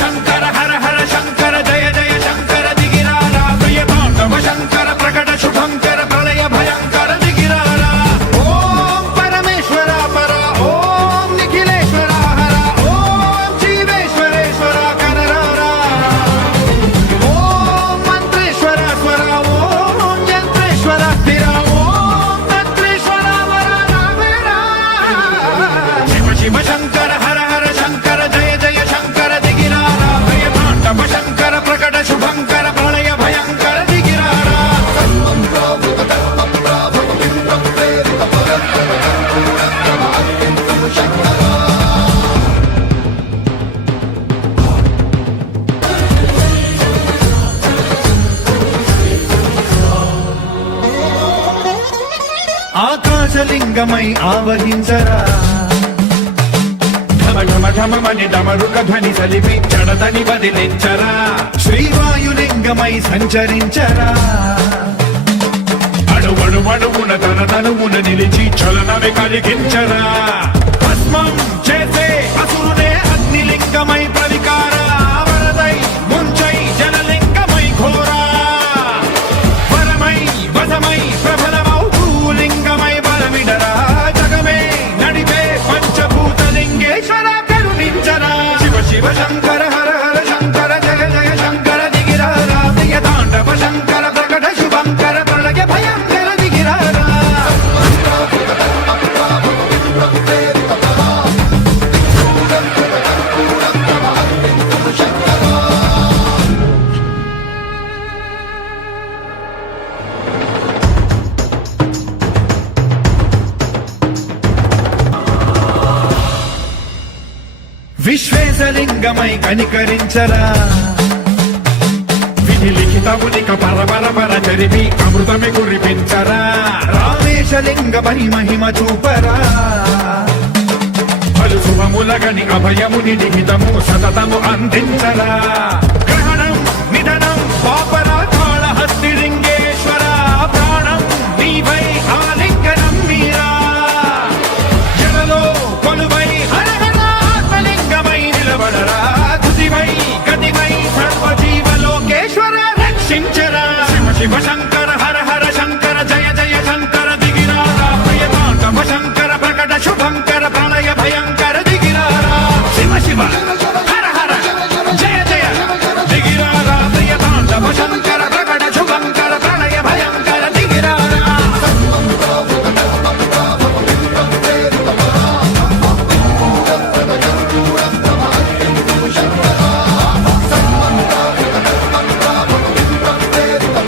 శంకర హర హర శంకర జయ జయ శంకర దిగిరారా ప్రియతాండవ శంకర ప్రకట శుభంకర ప్రళయ భయంకర దిగిరారా ఓం పరమేశ్వర పర ఓం నిఖిలేశ్వర హర ఓం జీవేశ్వరేశ్వర కరరారా ఓం మంత్రేశ్వర స్వర ఓం యంత్రేశ్వర స్థిర ఓం తంత్రేశ్వర వర రామేరా శివ శివ శంకర హర హర శంకర జయ జయ శంకర దిగిరారా ప్రియతాండవ శంకర ప్రకట శుభంకర ప్రళయ భయంకర దిగిరారా ఆకాశలింగమై ఆవహించరా ఢమ ఢమ ఢమమని డమరుక ధ్వని సలిపి జడదని వదిలించరా శ్రీవాయులింగమై సంచరించరా అణువణువున తన తనువున నిలిచి చలనమే కలిగించరా భస్మం చేసే అసురునే అగ్నిలింగమై ప్రవికారా వరదై ముంచై జలలింగమై ఘోరా వరమై వసమై ప్రబలమౌ భూలింగమై బలమిడరా జగమే నడిపే పంచభూతలింగేశ్వర కరుణించరా శివ శివ శంకర హర హర శంకర జయ జయ శంకర దిగిరారా ప్రియతాండవ శంకర ప్రకట శుభంకర ప్రళయ భయంకర దిగిరారా విశ్వేశలింగమై కనికరించరా విధి లిఖితమునిక పరపర చరిపి అమృతమి కురిపించరా రామేశలింగమై మహిమ చూపరా పలు శుభములగని అభయముని లిఖితము సతతము అందించరా